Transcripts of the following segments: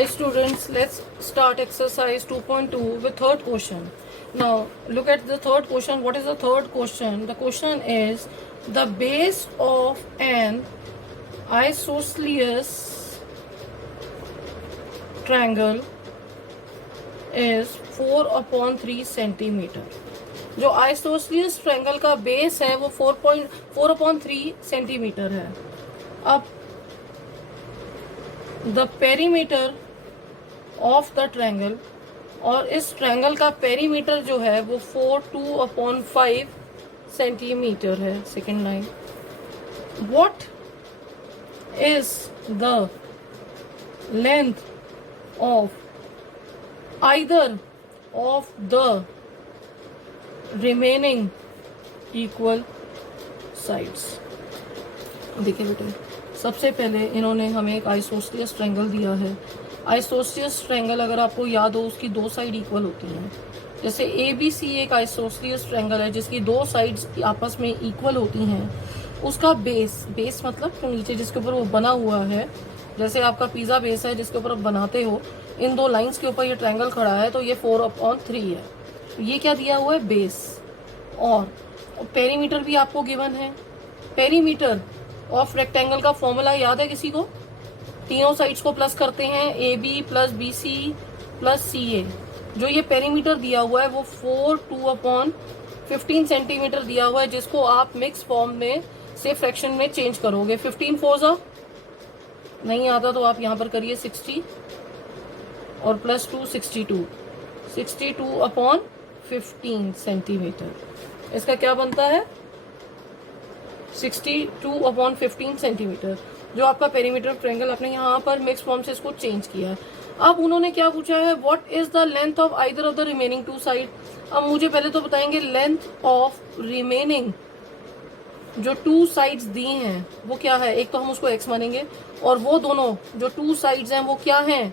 Hi students, let's start exercise 2.2 with third question. Now look at the third question. What is the third question? The question is the base of an isosceles triangle is 4/3 centimetre. जो आइसोसलियस triangle का base है वो 4.4/3 centimetre है. अब the perimeter of the triangle, और इस triangle का perimeter जो है वो 2/5 सेंटीमीटर है. Second line, what is the length of either of the remaining equal sides. देखिए बेटे, सबसे पहले इन्होंने हमें एक आइसोसलियस ट्रायंगल दिया है. आइसोसलियस ट्रायंगल अगर आपको याद हो, उसकी दो साइड इक्वल होती हैं. जैसे ABC एक आइसोसलियस ट्रायंगल है जिसकी दो साइड्स आपस में इक्वल होती हैं. उसका बेस मतलब तो नीचे जिसके ऊपर वो बना हुआ है, जैसे आपका पिज्जा बेस है जिसके ऊपर आप बनाते हो, इन दो लाइंस के ऊपर ये ट्रायंगल खड़ा है तो ये 4/3 है. ये क्या दिया हुआ है? बेस. और पेरीमीटर भी आपको गिवन है. पेरीमीटर ऑफ रेक्टेंगल का फॉर्मूला याद है किसी को? तीनों साइड्स को प्लस करते हैं, AB + BC + CA. जो ये पेरीमीटर दिया हुआ है वो 2/15 सेंटीमीटर दिया हुआ है, जिसको आप मिक्स फॉर्म में से फ्रैक्शन में चेंज करोगे. 15 4 नहीं आता तो आप यहाँ पर करिए 60 और +2 62. 62/15 सेंटीमीटर. इसका क्या बनता है? 62/15 सेंटीमीटर. जो आपका पेरीमीटर ट्रायंगल, आपने यहाँ पर मिक्स फॉर्म से इसको चेंज किया. अब उन्होंने क्या पूछा है? What is the length of either of the remaining to side. अब मुझे पहले तो बताएंगे लेंथ ऑफ रिमेनिंग जो टू साइड्स दी हैं वो क्या है. एक तो हम उसको x मानेंगे, और वो दोनों जो टू साइड्स हैं वो क्या हैं?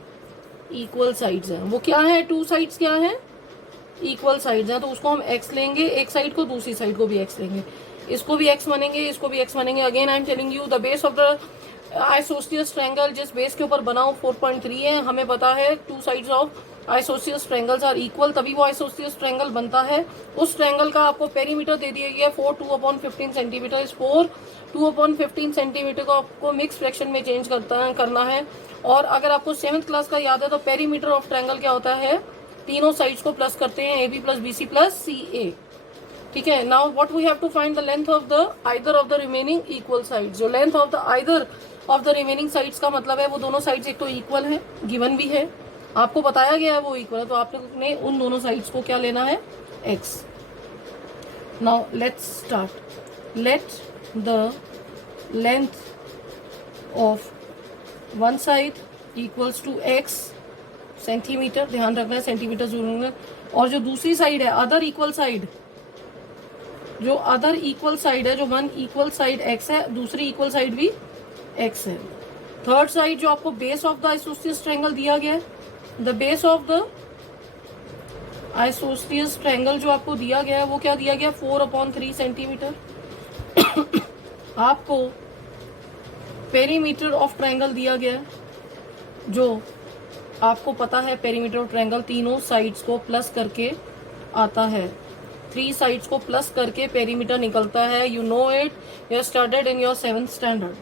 इक्वल साइड्स हैं. वो क्या है? टू साइड्स क्या है? इक्वल साइड्स हैं. तो उसको हम x लेंगे, एक साइड को, दूसरी साइड को भी x लेंगे. इसको भी x मानेंगे, इसको भी x मानेंगे. Again I am telling you the base of the isosceles triangle, जिस बेस के ऊपर बना हो 4.3 है. हमें पता है two sides of isosceles triangles are equal, तभी वो आइसोसलियस ट्रायंगल बनता है. उस ट्रायंगल का आपको पेरीमीटर दे दिया गया 2/15 सेंटीमीटर. इस 2/15 सेंटीमीटर को आपको मिक्स फ्रैक्शन में चेंज करना है. और अगर आपको 7th क्लास का याद है तो पेरीमीटर ऑफ ट्रायंगल क्या होता है? तीनों साइड्स को प्लस करते हैं, AB + BC + CA. ठीक है. Now what we have to find the length of the either of the remaining equal sides. जो length of the either of the remaining sides का मतलब है वो दोनों साइड्स एक तो इक्वल है, गिवन भी है, आपको बताया गया है वो इक्वल है, तो आपने उन दोनों साइड्स को क्या लेना है? x. Now let's start. Let the length of one side equals to x centimetre. ध्यान रखना है सेंटीमीटर जरूर है. और जो दूसरी साइड है, अदर इक्वल साइड, जो अदर इक्वल साइड है, जो वन इक्वल साइड x है, दूसरी इक्वल साइड भी x है. थर्ड साइड जो आपको base of the isosceles triangle दिया गया है, the base of the isosceles triangle जो आपको दिया गया है वो क्या दिया गया? 4/3 सेंटीमीटर. आपको पेरीमीटर ऑफ ट्रायंगल दिया गया है, जो आपको पता है पेरीमीटर ऑफ ट्रायंगल तीनों साइड्स को प्लस करके आता है. 3 साइड्स को प्लस करके पेरीमीटर निकलता है. You know it, you studied in your 7th standard.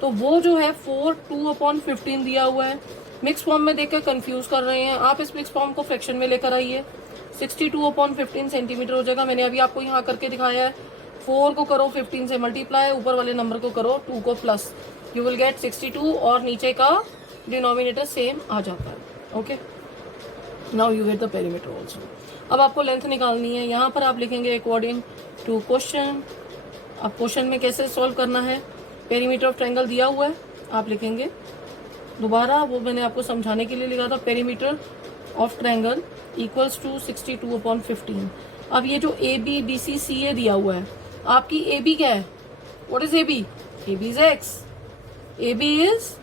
तो वो जो है 2/15 दिया हुआ है. मिक्स फॉर्म में देखकर कंफ्यूज कर रहे हैं आप. इस मिक्स फॉर्म को फ्रैक्शन में लेकर आइए. 62/15 सेंटीमीटर हो जाएगा. मैंने अभी आपको यहाँ करके दिखाया है. 4 को करो 15 से मल्टीप्लाई, ऊपर वाले नंबर को करो 2 को प्लस, यू विल गेट 62, और नीचे का डिनोमिनेटर सेम आ जाता है. Okay. Now you get the perimeter also. अब आपको लेंथ निकालनी है. यहाँ पर आप लिखेंगे अकॉर्डिंग टू क्वेश्चन. अब क्वेश्चन में कैसे सॉल्व करना है? पेरीमीटर ऑफ ट्रायंगल दिया हुआ है, आप लिखेंगे दोबारा, वो मैंने आपको समझाने के लिए लिखा था. Perimeter of triangle equals to 62/15. अब ये जो AB BC CA दिया हुआ है, आपकी AB क्या है? What is AB? AB is x. AB is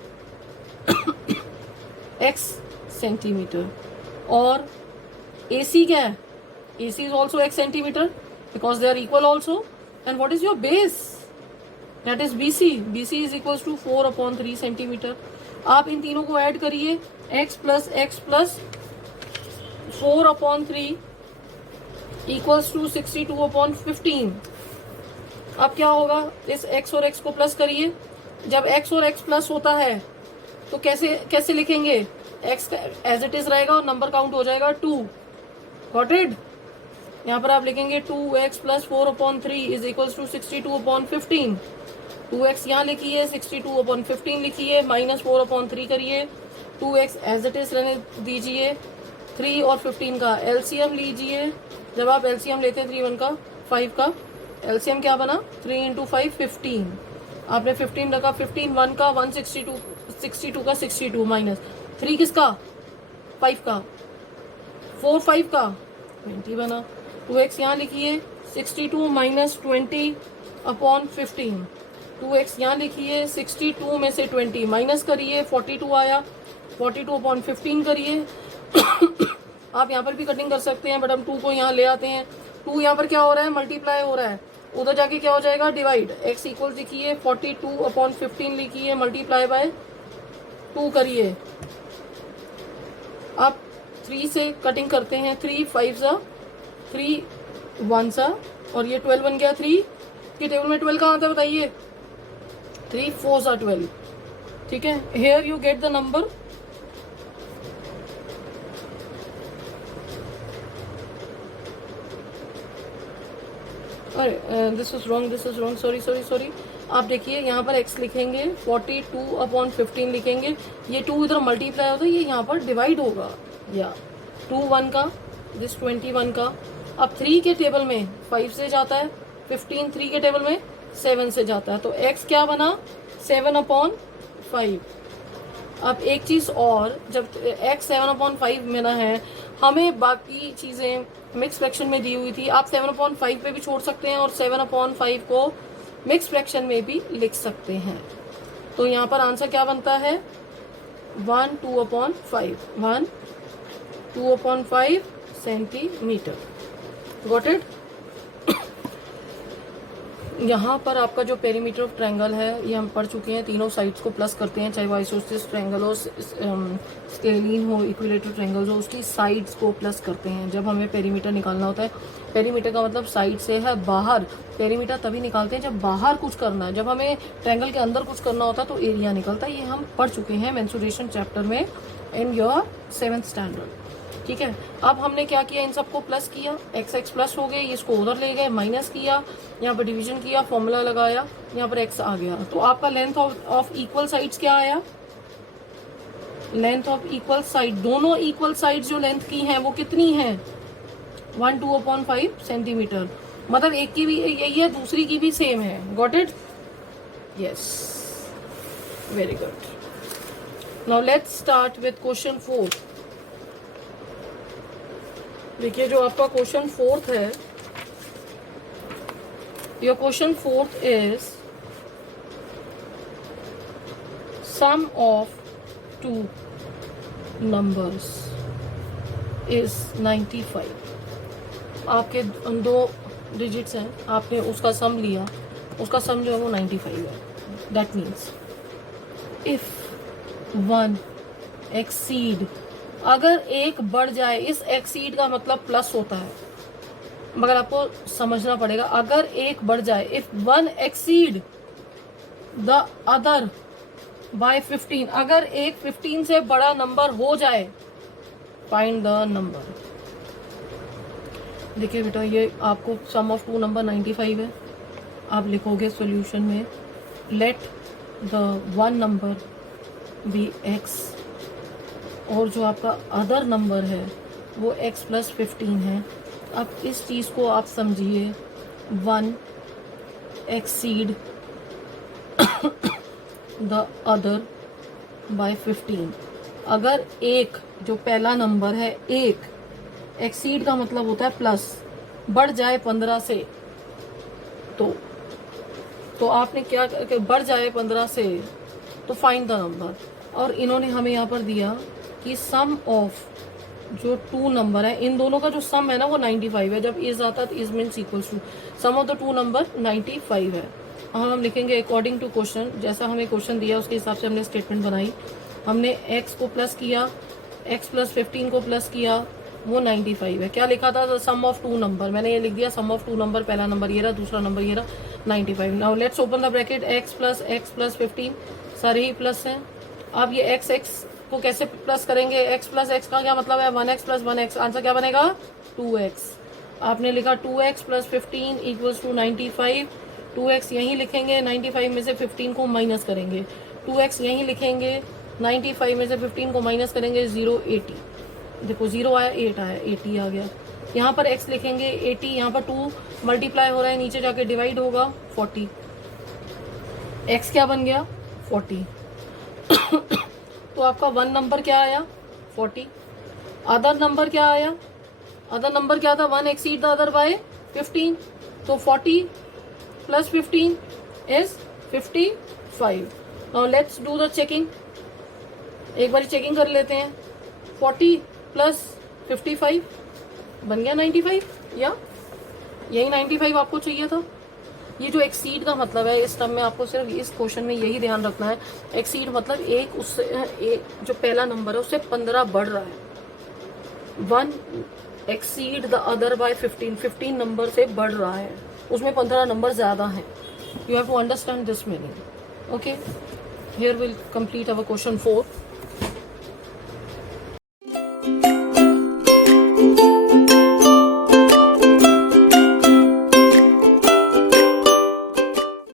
x centimetre. और AC क्या है? AC is also x centimeter because they are equal also. And what is your base? That is BC. BC is equals to 4/3 centimetre. आप इन तीनों को add करिए x plus 4/3 equals to 62/15। अब क्या होगा, इस x और x को प्लस करिए। जब x और x प्लस होता है तो कैसे लिखेंगे, x एज इट इज रहेगा और नंबर काउंट हो जाएगा 2। Got it. यहाँ पर आप लिखेंगे 2x plus 4/3 is equals to 62/15। 2x यहाँ लिखिए, 62/15 लिखिए, माइनस 4/3 करिए, 2x एज इट इज रहने दीजिए। 3 और 15 का एलसीएम लीजिए। जब आप एलसीएम लेते हैं 3 1 का 5 का एलसीएम क्या बना, 3 इंटू 5 15। आपने 15 रखा, 15 1 का 162, 62 का 62 माइनस 3 किसका, 5 का, 4 5 का 20 बना। 2x यहाँ लिखिए, 62 माइनस 20/15। 2x यहाँ लिखिए, 62 में से 20 माइनस करिए, 42 आया, 42/15 करिए। आप यहाँ पर भी कटिंग कर सकते हैं, बट हम 2 को यहाँ ले आते हैं। 2 यहाँ पर क्या हो रहा है, मल्टीप्लाई हो रहा है, उधर जाके क्या हो जाएगा, डिवाइड। x इक्वल लिखिए, 42/15 लिखिए, मल्टीप्लाई बाय 2 करिए। आप 3 से कटिंग करते हैं, 3 5 सा, 3 1 सा, और ये 12 बन गया। 3 की टेबल में 12 कहाँ आता है बताइए, 3 4 सा 12। ठीक है, here you get the number. अरे दिस इज रॉन्ग, सॉरी। आप देखिए यहाँ पर x लिखेंगे, 42/15 लिखेंगे, ये 2 इधर मल्टीप्लाई होता है, ये यहाँ पर डिवाइड होगा, या 2 1 का, दिस 21 का। अब 3 के टेबल में 5 से जाता है, 15 3 के टेबल में 7 से जाता है, तो x क्या बना, 7/5। अब एक चीज और, जब x 7/5 मिला है, हमें बाकी चीजें मिक्स फ्रैक्शन में दी हुई थी, आप 7/5 पे भी छोड़ सकते हैं और 7/5 को मिक्स फ्रैक्शन में भी लिख सकते हैं। तो यहाँ पर आंसर क्या बनता है, 1 2/5, 1 2/5 सेंटीमीटर। Got it. यहाँ पर आपका जो पेरीमीटर ऑफ ट्रायंगल है ये हम पढ़ चुके हैं, तीनों साइड्स को प्लस करते हैं, चाहे वो आइसोसेलेस ट्रायंगल हो, स्केलिन हो, इक्विलेटरल ट्रायंगल हो, उसकी साइड्स को प्लस करते हैं जब हमें पेरीमीटर निकालना होता है। पेरीमीटर का मतलब साइड से है बाहर, पेरीमीटर तभी निकालते हैं जब बाहर कुछ करना है, जब हमें ट्रायंगल के अंदर कुछ करना होता है तो एरिया निकलता है। ये हम पढ़ चुके हैं मेंसुरेशन चैप्टर में इन योर 7th स्टैंडर्ड। ठीक है, अब हमने क्या किया, इन सबको प्लस किया, x प्लस हो गए, इसको उधर ले गए, माइनस किया, यहाँ पर डिवीजन किया, फॉर्मूला लगाया, यहाँ पर x आ गया। तो आपका लेंथ ऑफ इक्वल साइड्स क्या आया, लेंथ ऑफ इक्वल साइड, दोनों इक्वल साइड जो लेंथ की हैं वो कितनी है, 1 2/5 सेंटीमीटर। मतलब एक की भी यही है, दूसरी की भी सेम है। Got it, yes, very good. Now let's start with question 4। देखिए जो आपका क्वेश्चन 4th है, your question 4th is sum of 2 numbers is 95। आपके 2 डिजिट्स हैं, आपने उसका सम लिया, उसका सम जो है वो 95 है। दैट मीन्स इफ 1 एक्सीड, अगर एक बढ़ जाए, इस एक्सीड का मतलब प्लस होता है, मगर आपको समझना पड़ेगा, अगर एक बढ़ जाए, if 1 exceed the other by 15, अगर एक 15 से बड़ा नंबर हो जाए, फाइंड द नंबर। देखिए बेटा, ये आपको सम ऑफ 2 नंबर 95 है, आप लिखोगे सॉल्यूशन में, let the 1 number be x, और जो आपका अदर नंबर है वो x प्लस 15 है। अब इस चीज़ को आप समझिए, 1 एक्सीड द अदर बाय 15। अगर एक जो पहला नंबर है, एक एक्सीड का मतलब होता है प्लस, बढ़ जाए 15 से, तो आपने क्या, बढ़ जाए 15 से तो फाइंड द नंबर। और इन्होंने हमें यहाँ पर दिया कि सम ऑफ जो 2 नंबर है, इन दोनों का जो सम है ना वो 95 है। जब इज आता है तो is means equals to sum of the 2 number 95 है। हम लिखेंगे अकॉर्डिंग टू क्वेश्चन, जैसा हमें क्वेश्चन दिया उसके हिसाब से हमने स्टेटमेंट बनाई। हमने x को प्लस किया, x प्लस 15 को प्लस किया, वो 95 है। क्या लिखा था? सम ऑफ टू नंबर, मैंने ये लिख दिया सम ऑफ टू नंबर, पहला नंबर ये रहा, दूसरा नंबर ये रहा, 95। Now let's open the bracket, x plus 15 सारे ही प्लस हैं। अब ये x को कैसे प्लस करेंगे? x प्लस x का क्या मतलब है? 1x प्लस 1x, आंसर क्या बनेगा? 2x। आपने लिखा 2x plus 15 equals to 95। 2x यहीं लिखेंगे, 95 में से 15 को माइनस करेंगे, 2x यहीं लिखेंगे, 95 में से 15 को माइनस करेंगे, 0 80। देखो 0 आया, 8 आया, 80 आ गया। यहाँ पर x लिखेंगे 80, यहाँ पर 2 मल्टीप्लाई हो रहा है, नीचे जाके डिवाइड होगा 40। x क्या बन गया? 40। तो आपका वन नंबर क्या आया? 40। अदर नंबर क्या आया? अदर नंबर क्या था? 1 एक्सीड द अदर बाय 15। तो 40 plus 15 is 55। Now let's do the checking, एक बार चेकिंग कर लेते हैं। 40 प्लस 55 बन गया 95, या यही 95 आपको चाहिए था। ये जो एक्सीड का मतलब है, इस टर्म में आपको सिर्फ इस क्वेश्चन में यही ध्यान रखना है। एक्सीड मतलब एक उससे एक जो पहला नंबर है उससे 15 बढ़ रहा है। 1 exceed the other by 15 number से बढ़ रहा है, उसमें 15 नंबर ज्यादा हैं। You have to understand this meaning. Okay, here will complete our question 4।